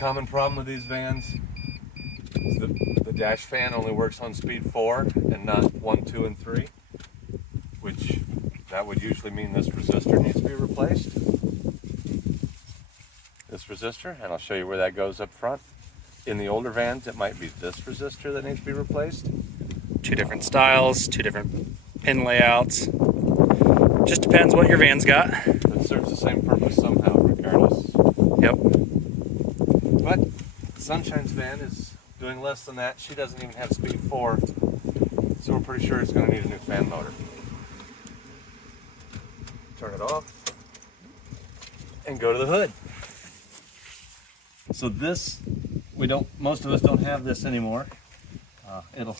common problem with these vans is the dash fan only works on speed 4 and not 1, 2, and 3, which that would usually mean this resistor needs to be replaced. This resistor, and I'll show you where that goes up front. In the older vans, it might be this resistor that needs to be replaced. Two different styles, two different pin layouts. Just depends what your van's got. It serves the same purpose somehow, regardless. Yep. But Sunshine's van is doing less than that. She doesn't even have speed 4, so we're pretty sure it's going to need a new fan motor. Turn it off and go to the hood. So this, most of us don't have this anymore. It'll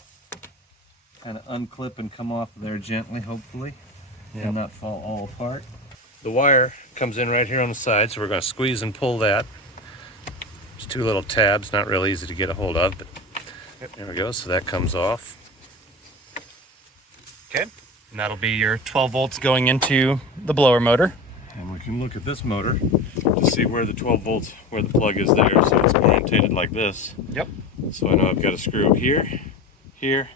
kind of unclip and come off there gently, hopefully, and not fall all apart. The wire comes in right here on the side, so we're going to squeeze and pull that. There's two little tabs, not real easy to get a hold of, but there we go. So that comes off. Okay, and that'll be your 12 volts going into the blower motor. And we can look at this motor to see where the 12 volts, where the plug is there. So it's orientated like this. Yep. So I know I've got a screw here, here,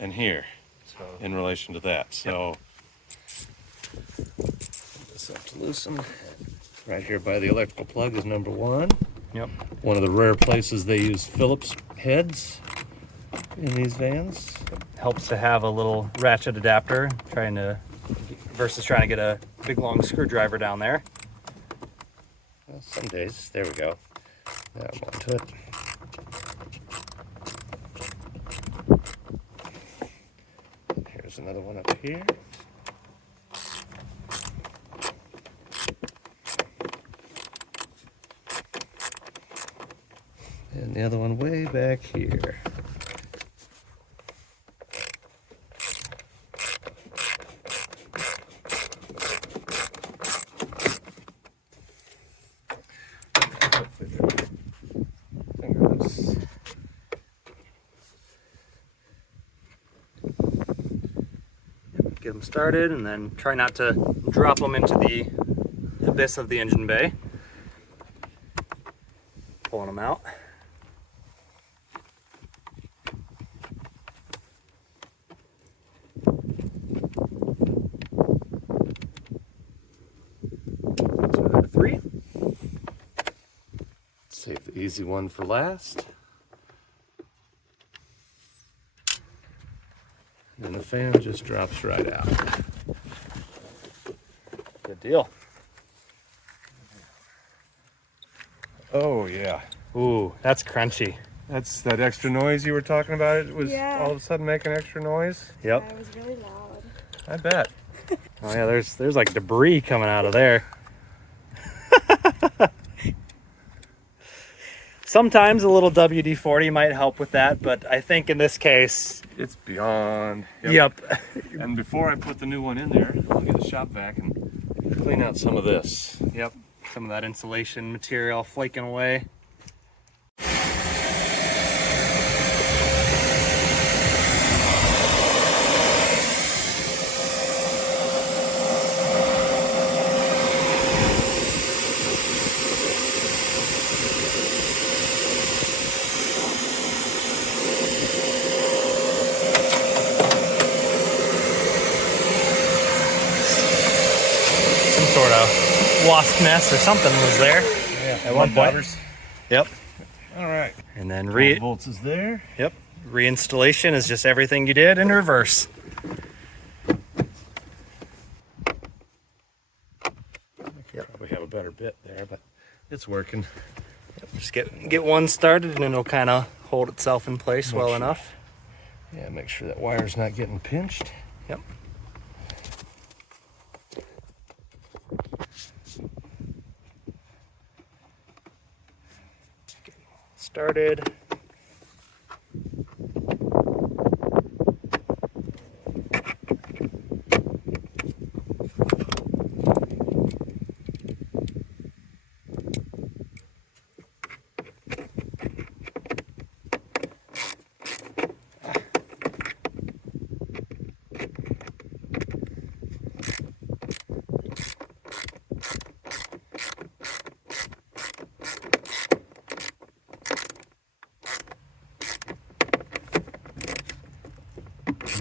and here, So in relation to that. So this up to loosen. Right here by the electrical plug is number 1. Yep. One of the rare places they use Phillips heads in these vans. Helps to have a little ratchet adapter, versus trying to get a big long screwdriver down there. Well, some days, there we go. Now I'm onto it. Here's another one up here. And the other one way back here. Get them started and then try not to drop them into the abyss of the engine bay. Pulling them out. So 3. Save the easy one for last. And the fan just drops right out. Good deal. Oh yeah. Ooh, that's crunchy. That's that extra noise you were talking about. It was all of a sudden making extra noise. Yep. Yeah, it was really loud. I bet. Oh yeah, there's like debris coming out of there. Sometimes a little WD-40 might help with that, but I think in this case, It's beyond. yep. And before I put the new one in there, I'll get the shop vac and clean out some of this. Yep, some of that insulation material flaking away. Some sort of wasp nest or something was there. Yeah. At one point. Yep. All right. And then 12 volts is there. Yep. Reinstallation is just everything you did in reverse. Probably have a better bit there, but it's working. Just get one started and then it'll kind of hold itself in place well enough. Yeah, make sure that wire's not getting pinched. Yep. Started.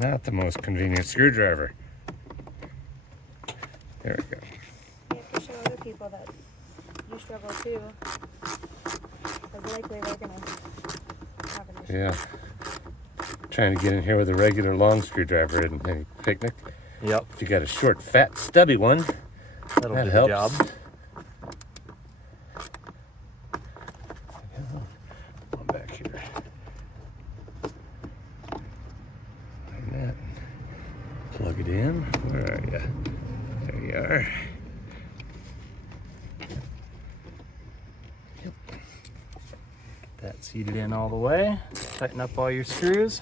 Not the most convenient screwdriver. There we go. You have to show other people that you struggle too. Because likely they're going to have an issue. Yeah. Trying to get in here with a regular long screwdriver isn't any picnic. Yep. If you got a short, fat, stubby one, That'll that do helps. the job. One back here. Like that. Plug it in. Where are you? There you are. Get that seated in all the way. Tighten up all your screws.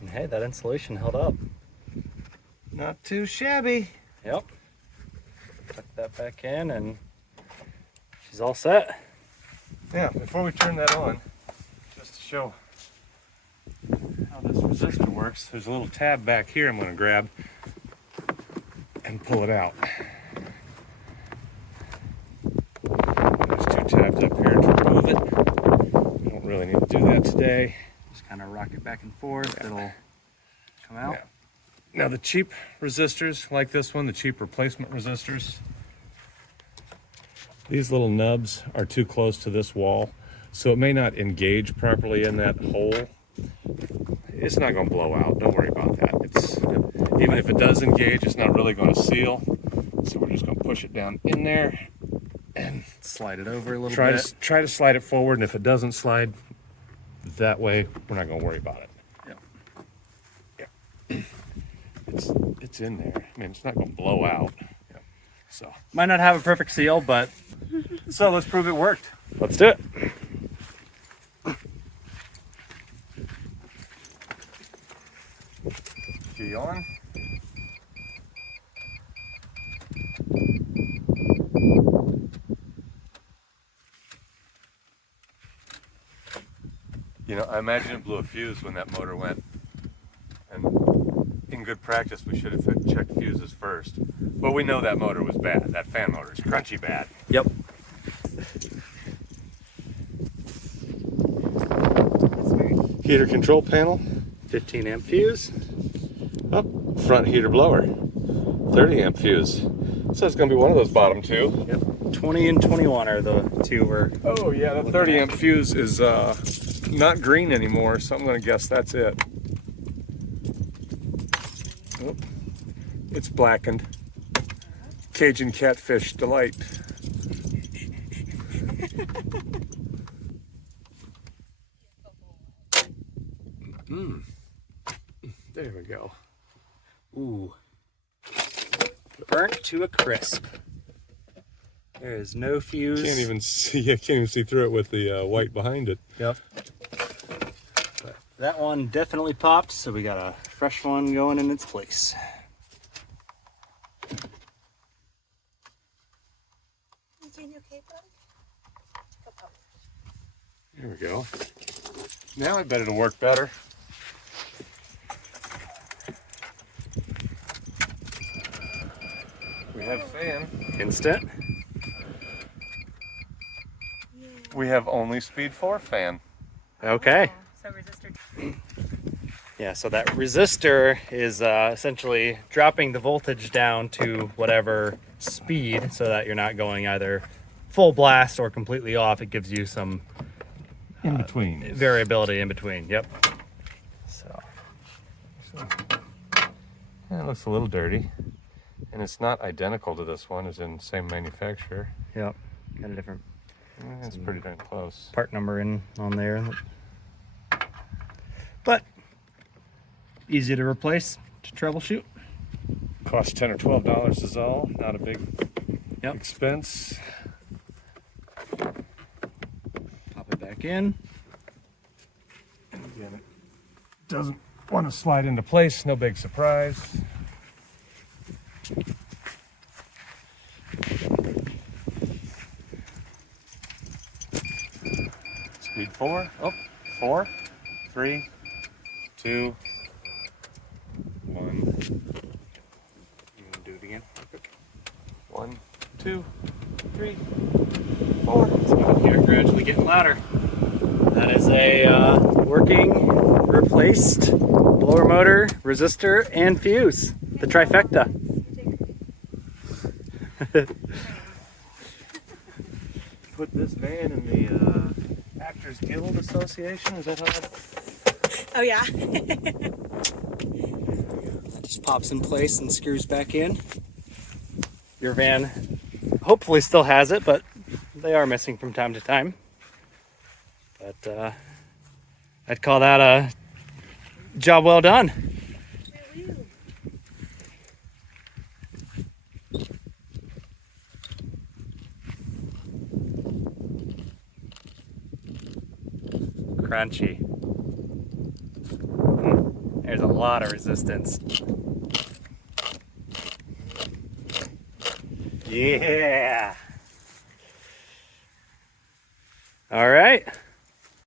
And hey, that insulation held up. Not too shabby. Yep. Tuck that back in and she's all set. Yeah, before we turn that on, just to show how this resistor works, there's a little tab back here I'm going to grab and pull it out. There's two tabs up here to remove it. We don't really need to do that today. Just kind of rock it back and forth. It'll come out. Yeah. Now the cheap resistors like this one, the cheap replacement resistors, these little nubs are too close to this wall, so it may not engage properly in that hole. It's not going to blow out. Don't worry about that. Even if it does engage, it's not really going to seal. So we're just going to push it down in there and Slide it over a little try bit. to slide it forward. And if it doesn't slide that way, we're not going to worry about it. Yeah. It's in there. I mean, it's not going to blow out. So Might not have a perfect seal, but so let's prove it worked. let's do it. Key on. You know, I imagine it blew a fuse when that motor went. And in good practice, we should have checked fuses first. But we know that motor was bad. That fan motor is crunchy bad. Yep. That's weird. Heater control panel. 15 amp fuse. Up. Front heater blower. 30 amp fuse. So it's going to be one of those bottom two. Yep. 20 and 21 are the two we're. Oh yeah, the 30 amp fuse is not green anymore, so I'm going to guess that's it. Oh, it's blackened. Cajun catfish delight. There we go. Ooh. Burnt to a crisp. There is no fuse. Can't even see. I can't even see through it with the white behind it. Yep. But that one definitely popped, so we got a fresh one going in its place. There we go. Now I bet it'll work better. We have fan. Instant. We have only speed 4 fan. Okay. So resistor. Yeah, so that resistor is essentially dropping the voltage down to whatever speed so that you're not going either full blast or completely off. It gives you some In between. variability in between. Yep. So Yeah, it looks a little dirty. And it's not identical to this one, as in same manufacturer. yep, got a different It's pretty darn close. part number in on there. But easy to replace, to troubleshoot. Cost $10 or $12 is all. Not a big Yep. expense. Pop it back in. Again, it doesn't want to slide into place. No big surprise. Speed 4. Oh, 4, 3, 2, 1. Do it again. 1, 2, 3, 4. So here, gradually getting louder. That is a working, replaced blower motor, resistor, and fuse. The trifecta. Put this van in the Actors Guild Association. Is that how that? Oh yeah. That just pops in place and screws back in. Your van hopefully still has it, but they are missing from time to time. But I'd call that a job well done. Crunchy. There's a lot of resistance. Yeah. All right.